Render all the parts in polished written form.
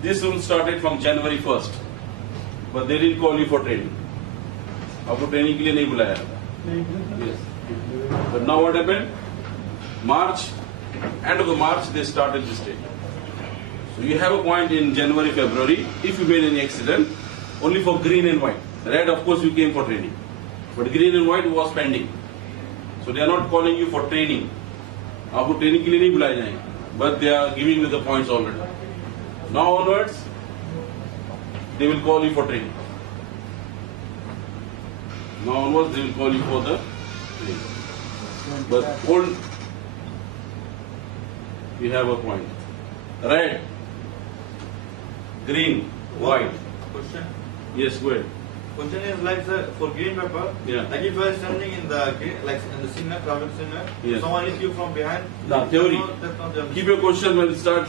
This rule started from January 1st, but they didn't call you for training. आपको training के लिए नहीं बुलाया था. Yes. But now what happened? March, end of the March, they started this training. So you have a point in January, February, if you made any accident, only for green and white. Red, of course, you came for training. But green and white was pending. So they are not calling you for training. आपको training के लिए नहीं बुलाए जाएंगे. But they are giving you the points already. Now onwards, they will call you for training. Now onwards, they will call you for the training. But old, you have a point. Red, green, white. Question. Yes, go ahead. Question is like, sir, for green paper, Yeah. like if you are standing in the green, like in the signal, traffic signal, Yes. someone hit you from behind. Now, theory. That's not the Keep your question when we start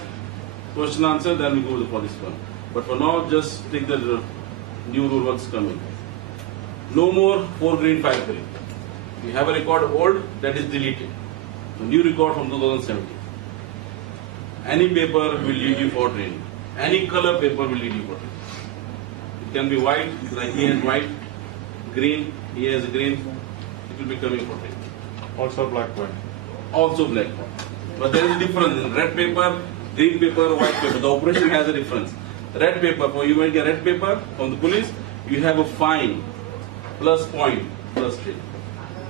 question answer, then we go to the police one. But for now, just take the new rule what's coming. No more 4 green, 5 green. We have a record old that is deleted. The new record from 2017. Any paper will lead you for training. Any color paper will lead you for training. It can be white, like he has white, green, he has green. It will be coming for training. Also black one. Also black. But there is a difference in red paper, green paper, white paper. The operation has a difference. Red paper, for you make a red paper from the police, you have a fine plus point plus training.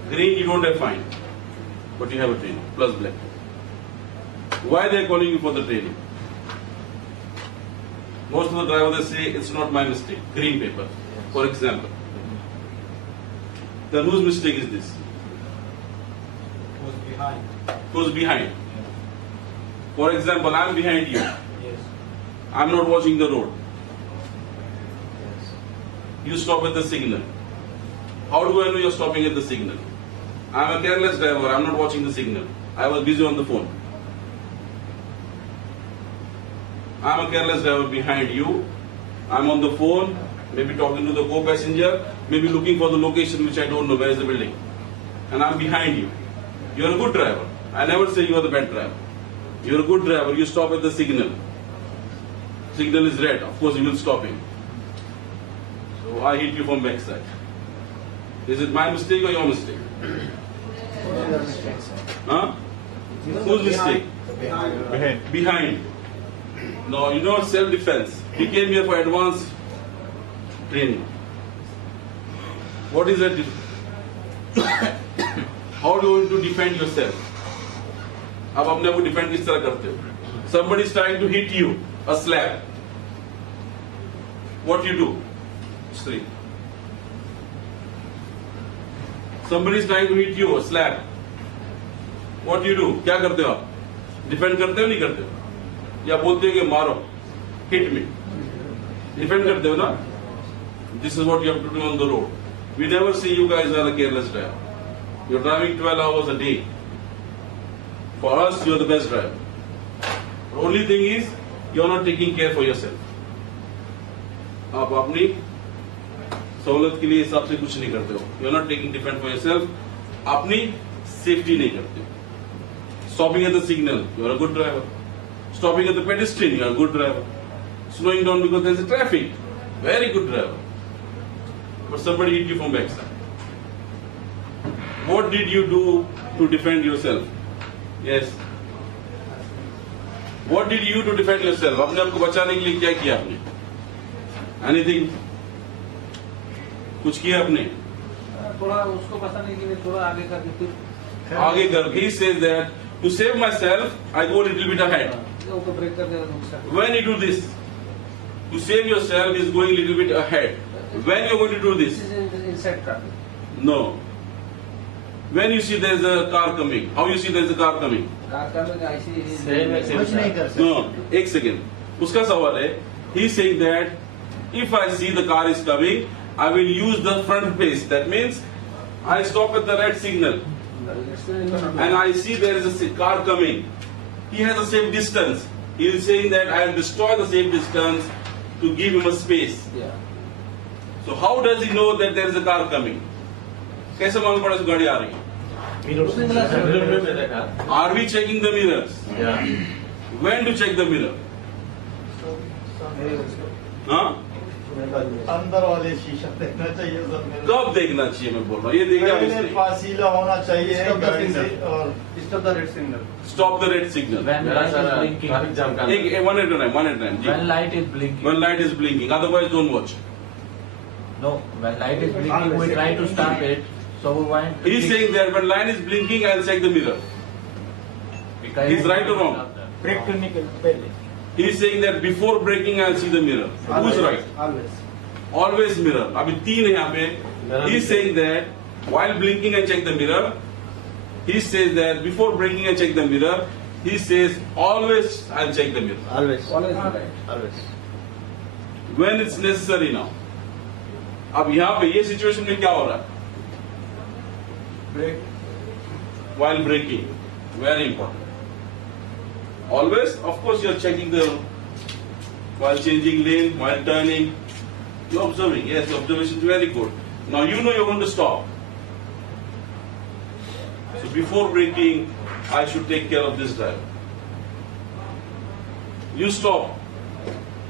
Green you don't have fine, but you have a training plus black. Why they are calling you for the training? Most of the drivers they say it's not my mistake. Green paper, for example. Then whose mistake is this? Was behind. Who's behind? For example, I'm behind you. Yes. I'm not watching the road. Yes. You stop at the signal. How do I know you're stopping at the signal? I'm a careless driver. I'm not watching the signal. I was busy on the phone. I'm a careless driver behind you. I'm on the phone, maybe talking to the co-passenger, maybe looking for the location which I don't know. Where is the building? And I'm behind you. You're a good driver. I never say you are the bad driver. You're a good driver. You stop at the signal. Signal is red. Of course, you will stop him. So I hit you from backside. Is it my mistake or your mistake? Huh? Whose mistake? Behind. Behind. No, you know self-defense. He came here for advanced training. What is that? How do you going to defend yourself? अब अपने को defend किस तरह करते हो? Somebody is trying to hit you, a slap. What you do? Straight. Somebody is trying to hit you, a slap. What you do? क्या करते हो आप? डिफेंड करते हो नहीं करते हो? या बोलते हो कि मारो, hit me. डिफेंड करते हो ना? This is what you have to do on the road. We never see you guys are a careless driver. You're driving 12 hours a day. For us, you're the best driver. The only thing is, you're not taking care for yourself. आप अपनी सहूलत के लिए हिसाब से कुछ नहीं करते हो. You're not taking defense for yourself. अपनी सेफ्टी नहीं करते हो. Stopping at the signal, you're a good driver. Stopping at the pedestrian, you're a good driver. Slowing down because there's a traffic, very good driver. But somebody hit you from backside. What did you do to defend yourself? Yes. What did you do to defend yourself? अपने आप को बचाने के लिए क्या किया आपने? Anything? कुछ किया आपने? थोड़ा उसको बचाने के लिए थोड़ा आगे करके फिर आगे कर. He says that to save myself, I go a little bit ahead. ऊपर ब्रेक कर देना नुकसान. When you do this, to save yourself is going a little bit ahead. When you're going to do this? This is inside traffic. No. When you see there's a car coming, how you see there's a car coming? Car का में ऐसी कुछ नहीं कर सकते. No. एक second. उसका सवाल है. He's saying that if I see the car is coming, I will use the front face. That means I stop at the red signal and I see there is a car coming. He has a safe distance. He is saying that I will destroy the safe distance to give him a space. Yeah. So how does he know that there is a car coming? कैसे मालूम पड़ा गाड़ी आ रही है? Mirror में देखा. Are we checking the mirrors? Yeah. When to check the mirror? हाँ, अंदर वाले शीशा देखना चाहिए सर मेरे कब देखना चाहिए मैं बोल रहा हूँ, ये देखिए आप पहले इसलिए फासिला होना चाहिए Stop the गाड़ी से signal. और Stop the red signal. Stop the red signal. When light is blinking. Traffic jam का एक one at a time, one at a time. When G. light is blinking. When light is blinking, otherwise don't watch. No, when light is blinking, we try to stop it. So we want. He's saying that when light is blinking, I'll check the mirror. Because he's right or wrong? Brake करने के पहले He's saying that before braking, I'll see the mirror. Who's right? Always Always mirror. अभी तीन है यहाँ पे. He's saying that while blinking I check the mirror. He says that before braking I check the mirror. He says always I'll check the mirror. Always Always right. Always When it's necessary now. अब यहाँ पे ये situation में क्या हो रहा है? Brake While braking, very important. Always, of course, you're checking the while changing lane, while turning. You're observing. Yes, the observation is very good. Now you know you're going to stop. So before braking, I should take care of this driver. You stop,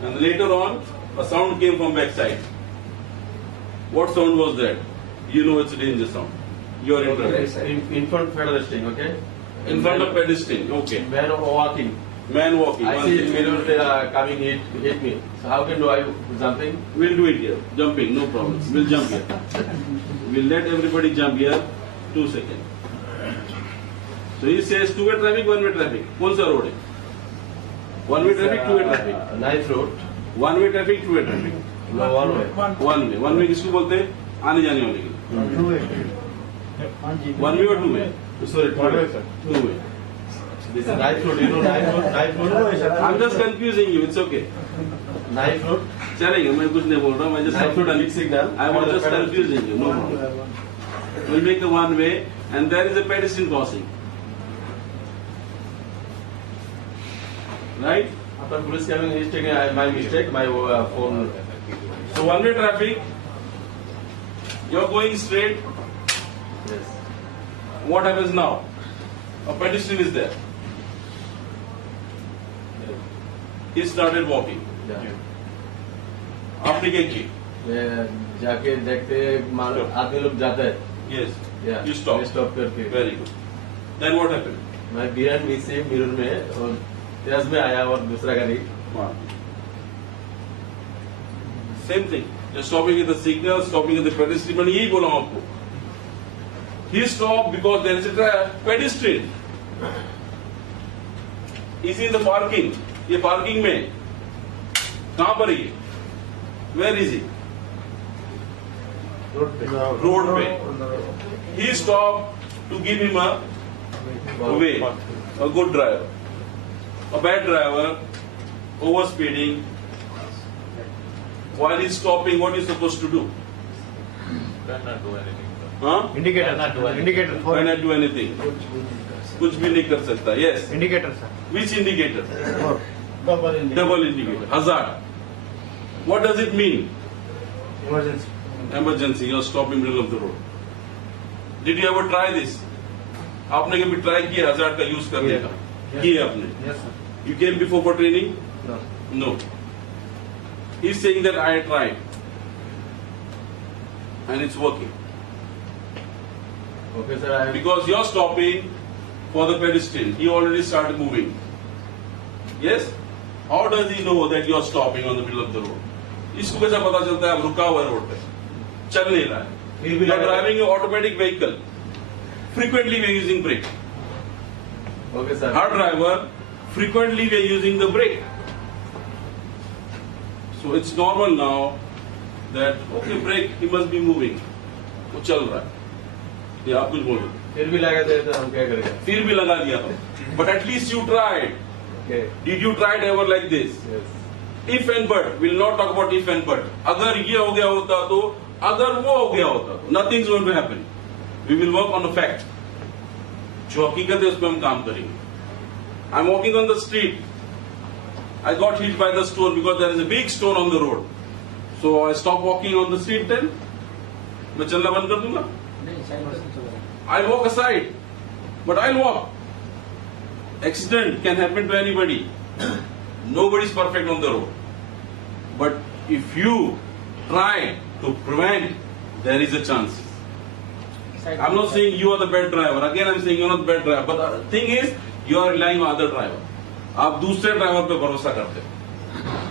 and later on, a sound came from backside. What sound was that? You know it's a danger sound. You're in trouble. in front pedestrian, okay? In front of pedestrian. Okay. Man walking. Man walking. I one see thing. mirror they are coming hit me. So how can do I jumping? We'll do it here. Jumping, no problem. We'll jump here. We'll let everybody jump here. 2 seconds. So he says two-way traffic, one-way traffic. कौन सा road है? One-way traffic, two-way traffic. Ninth road. One-way traffic, two-way traffic. No, one way. One-way. One-way किसको बोलते हैं? आने जाने वाले के. हाँ जी One-way और two-way? Sorry, One way, sir. Two-way. This is ninth road. You know ninth road. I'm just confusing you. It's okay. Ninth road. चलेगा. मैं कुछ नहीं बोल रहा. मैं just Ninth road big signal. I was just confusing you. No problem. We'll make the one-way, and there is a pedestrian crossing. Right? After police coming, he's taking my mistake, my phone. So one-way traffic, you're going straight. Yes. What happens now? A pedestrian is there. He started walking. Yeah. आपने क्या किया? ये जाके देखते मान आदमी लोग जाता है. Yes. Yeah. You stop. Stop करके. Very good. Then what happened? मैं behind me से mirror में और तेज में आया और दूसरा गाड़ी. Same thing. You're stopping at the signal, stopping at the pedestrian. मैंने यही बोला हूं आपको. He stopped because there is a pedestrian. He's in the parking. ये पार्किंग में कहाँ पर है ये? Where is he? Road पे. He stopped to give him a way. A good driver. A bad driver, overspeeding. While he's stopping, what is he supposed to do? Cannot do anything. Huh? Indicator indicator for Cannot do anything. कुछ भी नहीं कर सकता. Yes. Indicator sir Which indicator? Double Double indicator. Hazard. What does it mean? Emergency Emergency. You're stopping middle of the road. Did you ever try this? आपने कभी try किया hazard का use करने का? किया आपने? Yes, sir. You came before for training? No. No. He's saying that I tried. And it's working. Okay, sir. I Because you're stopping for the pedestrian. He already started moving. Yes? How does he know that you're stopping on the middle of the road? इसको कैसा पता चलता है आप रुका हुआ road पे चल नहीं रहा है you're driving an automatic vehicle frequently we are using brake Okay, sir. our driver frequently we are using the brake so it's normal now that okay brake he must be moving वो चल रहा है ये आप कुछ बोलो फिर भी लगा देते हम क्या करेंगे? फिर भी लगा दिया but at least you tried Okay. did you try it ever like this Yes. if and but we'll not talk about if and but अगर ये हो गया होता तो अगर वो हो गया होता तो nothing is going to happen we will work on a fact जो हकीकत है उस पर हम काम करेंगे I'm walking on the street I got hit by the stone because there is a big stone on the road so I stop walking on the street then मैं चलना बंद कर दूंगा नहीं, side by side चलेगा. I'll walk aside but I'll walk accident can happen to anybody nobody's perfect on the road But if you try to prevent, there is a chance. I'm not saying you are the bad driver. Again, I'm saying you're not the bad driver. But the thing is, you are relying on other driver. आप दूसरे driver पे भरोसा करते हो.